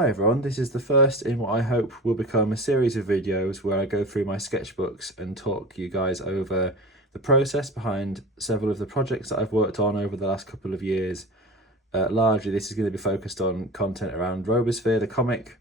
Hi everyone, this is the first in what I hope will become a series of videos where I go through my sketchbooks and talk you guys over the process behind several of the projects that I've worked on over the last couple of years. Largely this is going to be focused on content around Robosphere, the comic,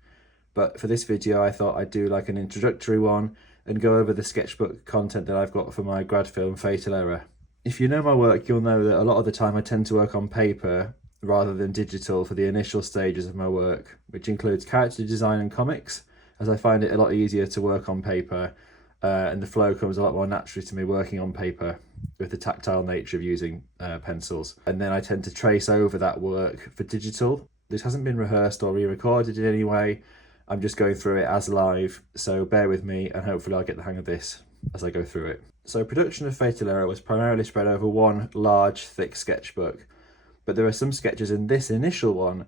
but for this video I thought I'd do like an introductory one and go over the sketchbook content that I've got for my grad film Fatal Error. If you know my work, you'll know that a lot of the time I tend to work on paper rather than digital for the initial stages of my work, which includes character design and comics, as I find it a lot easier to work on paper and the flow comes a lot more naturally to me working on paper with the tactile nature of using pencils. And then I tend to trace over that work for digital. This hasn't been rehearsed or re-recorded in any way. I'm just going through it as live, so bear with me and hopefully I'll get the hang of this as I go through it. So production of Fatal Error was primarily spread over one large, thick sketchbook, but there are some sketches in this initial one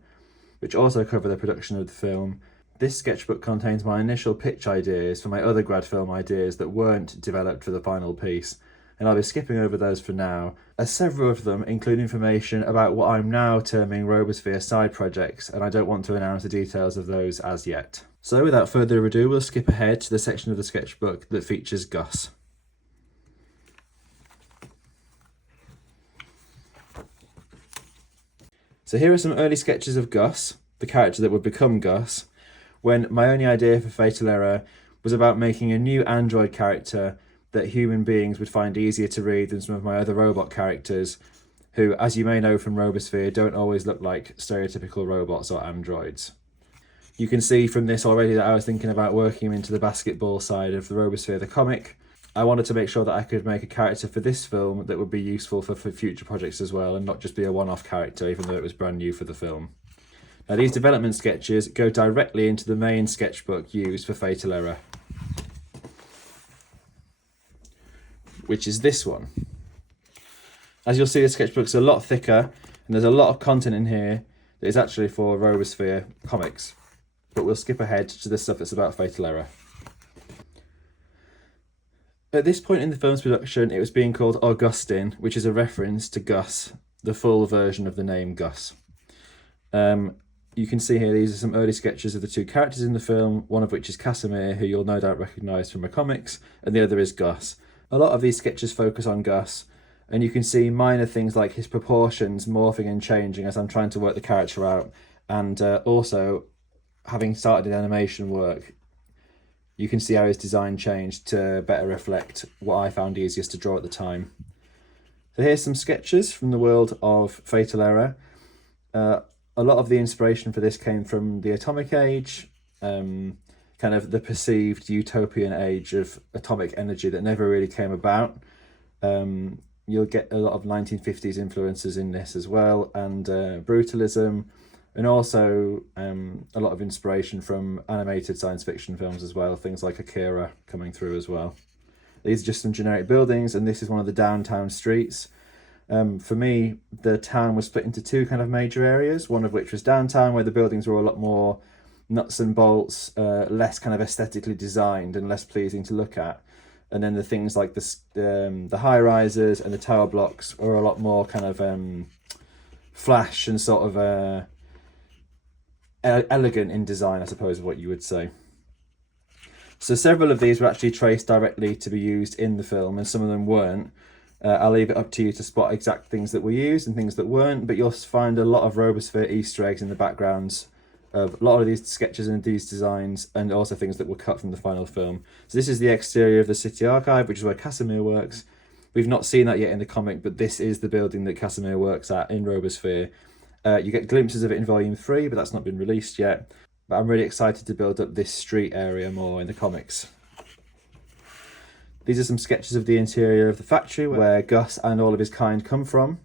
which also cover the production of the film. This sketchbook contains my initial pitch ideas for my other grad film ideas that weren't developed for the final piece, and I'll be skipping over those for now, as several of them include information about what I'm now terming Robosphere side projects, and I don't want to announce the details of those as yet. So without further ado, we'll skip ahead to the section of the sketchbook that features Gus. So here are some early sketches of Gus, the character that would become Gus, when my only idea for Fatal Error was about making a new android character that human beings would find easier to read than some of my other robot characters, who, as you may know from Robosphere, don't always look like stereotypical robots or androids. You can see from this already that I was thinking about working him into the basketball side of the Robosphere, the comic. I wanted to make sure that I could make a character for this film that would be useful for future projects as well, and not just be a one-off character, even though it was brand new for the film. Now these development sketches go directly into the main sketchbook used for Fatal Error, which is this one. As you'll see, the sketchbook's a lot thicker, and there's a lot of content in here that is actually for Robosphere comics, but we'll skip ahead to the stuff that's about Fatal Error. At this point in the film's production, it was being called Augustine, which is a reference to Gus, the full version of the name Gus. You can see here, these are some early sketches of the two characters in the film, one of which is Casimir, who you'll no doubt recognise from the comics, and the other is Gus. A lot of these sketches focus on Gus, and you can see minor things like his proportions morphing and changing as I'm trying to work the character out, and also, having started in animation work, you can see how his design changed to better reflect what I found easiest to draw at the time. So here's some sketches from the world of Fatal Error. A lot of the inspiration for this came from the atomic age, kind of the perceived utopian age of atomic energy that never really came about. You'll get a lot of 1950s influences in this as well, and brutalism, and also a lot of inspiration from animated science fiction films as well, things like Akira coming through as well. These are just some generic buildings, and this is one of the downtown streets. For me, the town was split into two kind of major areas, one of which was downtown, where the buildings were a lot more nuts and bolts, less kind of aesthetically designed and less pleasing to look at. And then the things like the high-rises and the tower blocks are a lot more kind of flash and sort of elegant in design, I suppose is what you would say. So several of these were actually traced directly to be used in the film, and some of them weren't. I'll leave it up to you to spot exact things that were used and things that weren't, but you'll find a lot of Robosphere Easter eggs in the backgrounds of a lot of these sketches and these designs, and also things that were cut from the final film. So this is the exterior of the city archive, which is where Casimir works. We've not seen that yet in the comic, but this is the building that Casimir works at in Robosphere. You get glimpses of it in Volume 3, but that's not been released yet. But I'm really excited to build up this street area more in the comics. These are some sketches of the interior of the factory where Gus and all of his kind come from.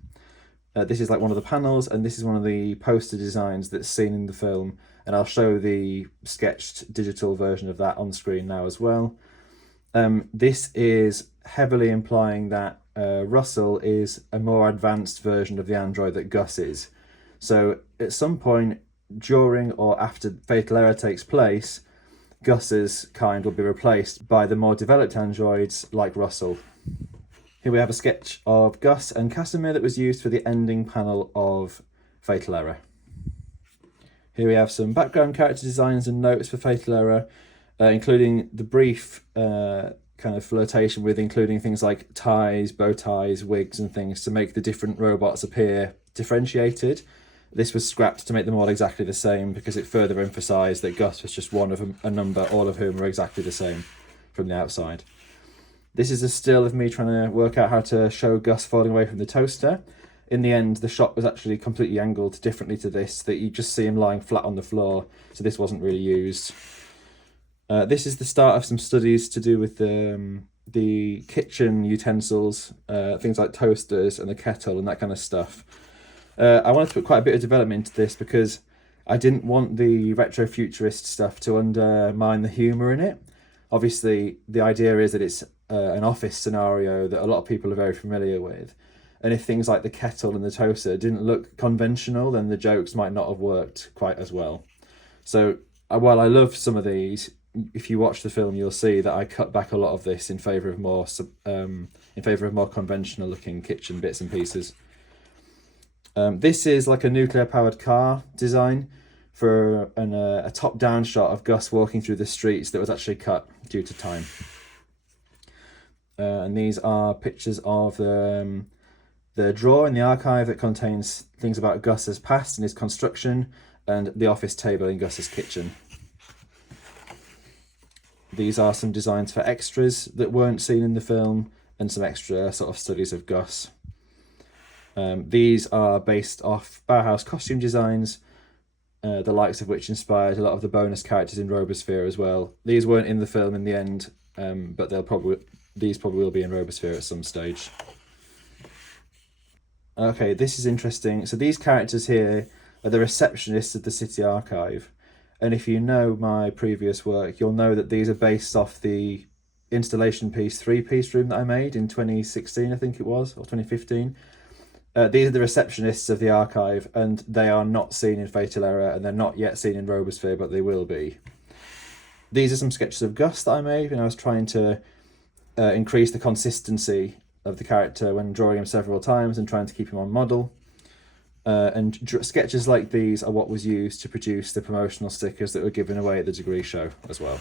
This is like one of the panels, and this is one of the poster designs that's seen in the film, and I'll show the sketched digital version of that on screen now as well. This is heavily implying that Russell is a more advanced version of the android that Gus is. So at some point during or after Fatal Error takes place, Gus's kind will be replaced by the more developed androids like Russell. Here we have a sketch of Gus and Casimir that was used for the ending panel of Fatal Error. Here we have some background character designs and notes for Fatal Error, including the brief kind of flirtation with including things like ties, bow ties, wigs and things to make the different robots appear differentiated. This was scrapped to make them all exactly the same because it further emphasised that Gus was just one of a number, all of whom were exactly the same from the outside. This is a still of me trying to work out how to show Gus falling away from the toaster. In the end, the shot was actually completely angled differently to this, that you just see him lying flat on the floor, so this wasn't really used. This is the start of some studies to do with the kitchen utensils, things like toasters and the kettle and that kind of stuff. I wanted to put quite a bit of development into this because I didn't want the retro-futurist stuff to undermine the humour in it. Obviously, the idea is that it's an office scenario that a lot of people are very familiar with. And if things like the kettle and the toaster didn't look conventional, then the jokes might not have worked quite as well. So while I love some of these, if you watch the film, you'll see that I cut back a lot of this in favour of more conventional looking kitchen bits and pieces. This is like a nuclear powered car design for a top down shot of Gus walking through the streets that was actually cut due to time. And these are pictures of the drawer in the archive that contains things about Gus's past and his construction, and the office table in Gus's kitchen. These are some designs for extras that weren't seen in the film, and some extra sort of studies of Gus. These are based off Bauhaus costume designs, the likes of which inspired a lot of the bonus characters in Robosphere as well. These weren't in the film in the end, but these probably will be in Robosphere at some stage. Okay, this is interesting. So these characters here are the receptionists of the City Archive. And if you know my previous work, you'll know that these are based off the installation piece, 3-piece room that I made in 2016, I think it was, or 2015. These are the receptionists of the archive, and they are not seen in Fatal Error, and they're not yet seen in Robosphere, but they will be. These are some sketches of Gus that I made when I was trying to increase the consistency of the character when drawing him several times and trying to keep him on model. And sketches like these are what was used to produce the promotional stickers that were given away at the degree show as well.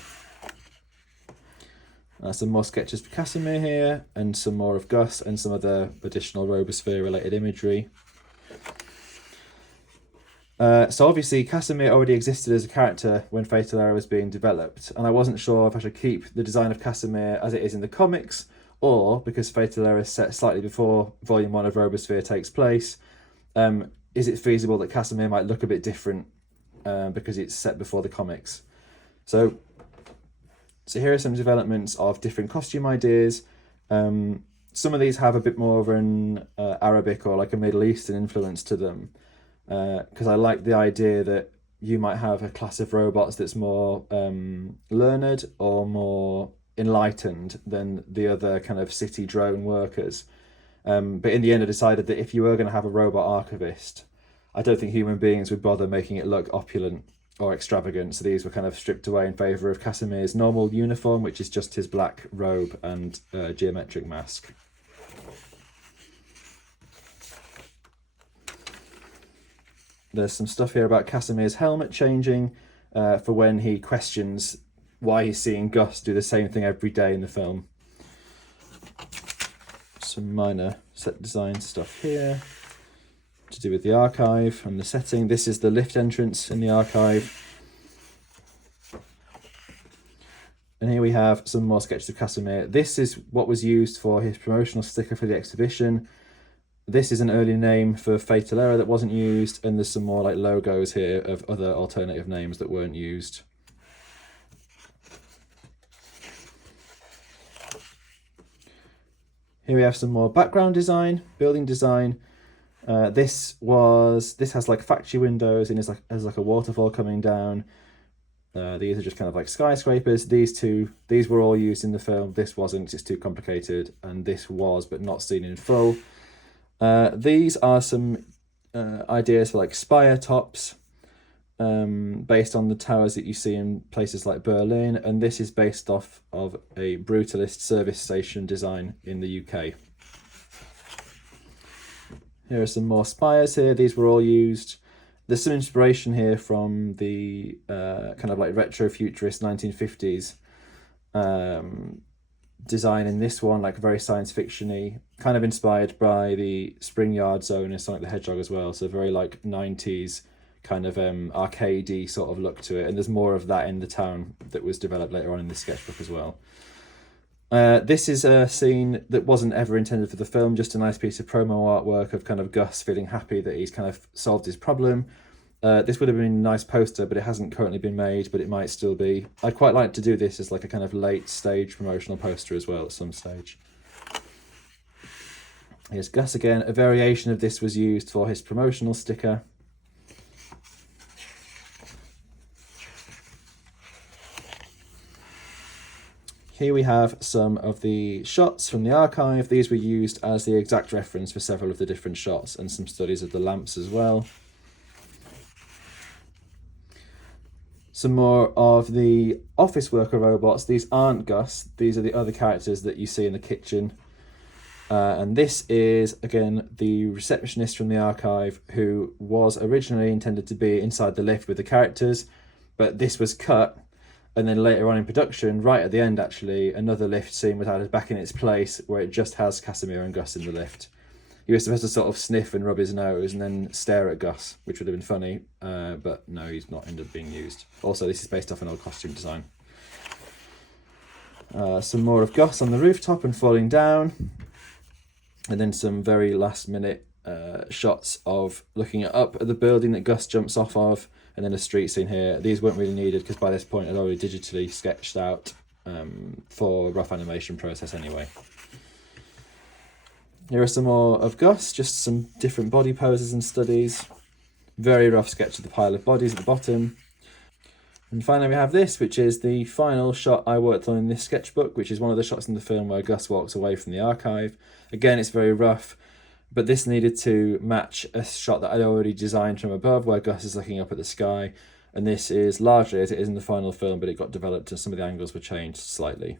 Some more sketches for Casimir here, and some more of Gus, and some other additional Robosphere related imagery. So obviously Casimir already existed as a character when Fatal Error was being developed, and I wasn't sure if I should keep the design of Casimir as it is in the comics, or, because Fatal Error is set slightly before Volume 1 of Robosphere takes place, is it feasible that Casimir might look a bit different because it's set before the comics? So here are some developments of different costume ideas. Some of these have a bit more of an Arabic or like a Middle Eastern influence to them, because I like the idea that you might have a class of robots that's more learned or more enlightened than the other kind of city drone workers. But in the end I decided that if you were going to have a robot archivist, I don't think human beings would bother making it look opulent or extravagant, so these were kind of stripped away in favour of Casimir's normal uniform, which is just his black robe and geometric mask. There's some stuff here about Casimir's helmet changing for when he questions why he's seeing Gus do the same thing every day in the film. Some minor set design stuff here to do with the archive and the setting. This is the lift entrance in the archive. And here we have some more sketches of Casimir. This is what was used for his promotional sticker for the exhibition. This is an early name for Fatal Error that wasn't used, and there's some more like logos here of other alternative names that weren't used. Here we have some more background design, building design. This has like factory windows and has like a waterfall coming down. These are just kind of like skyscrapers. These were all used in the film. This wasn't, it's too complicated, and this was, but not seen in full. These are some ideas for like spire tops, based on the towers that you see in places like Berlin, and this is based off of a brutalist service station design in the UK. Here are some more spires here. These were all used. There's some inspiration here from the kind of like retro futurist 1950s design in this one, like very science fiction-y, kind of inspired by the Spring Yard Zone in Sonic the Hedgehog as well. So very like 90s kind of arcadey sort of look to it. And there's more of that in the town that was developed later on in the sketchbook as well. This is a scene that wasn't ever intended for the film, just a nice piece of promo artwork of kind of Gus feeling happy that he's kind of solved his problem. This would have been a nice poster, but it hasn't currently been made, but it might still be. I'd quite like to do this as like a kind of late stage promotional poster as well at some stage. Here's Gus again. A variation of this was used for his promotional sticker. Here we have some of the shots from the archive. These were used as the exact reference for several of the different shots and some studies of the lamps as well. Some more of the office worker robots. These aren't Gus. These are the other characters that you see in the kitchen. And this is, again, the receptionist from the archive who was originally intended to be inside the lift with the characters, but this was cut. And then later on in production, right at the end actually, another lift scene was added back in its place where it just has Casimir and Gus in the lift. He was supposed to sort of sniff and rub his nose and then stare at Gus, which would have been funny, but no, he's not ended up being used. Also, this is based off an old costume design. Some more of Gus on the rooftop and falling down. And then some very last minute shots of looking up at the building that Gus jumps off of, and then a street scene here. These weren't really needed because by this point I'd already digitally sketched out for a rough animation process anyway. Here are some more of Gus, just some different body poses and studies. Very rough sketch of the pile of bodies at the bottom. And finally we have this, which is the final shot I worked on in this sketchbook, which is one of the shots in the film where Gus walks away from the archive. Again, it's very rough, but this needed to match a shot that I'd already designed from above where Gus is looking up at the sky. And this is largely as it is in the final film, but it got developed and some of the angles were changed slightly.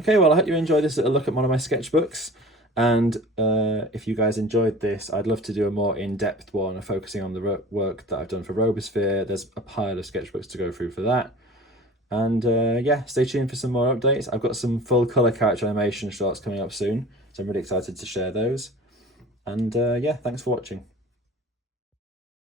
Okay, well, I hope you enjoyed this little look at one of my sketchbooks. And if you guys enjoyed this, I'd love to do a more in-depth one focusing on the work that I've done for Robosphere. There's a pile of sketchbooks to go through for that. And yeah, stay tuned for some more updates. I've got some full colour character animation shots coming up soon, so I'm really excited to share those. And yeah, thanks for watching.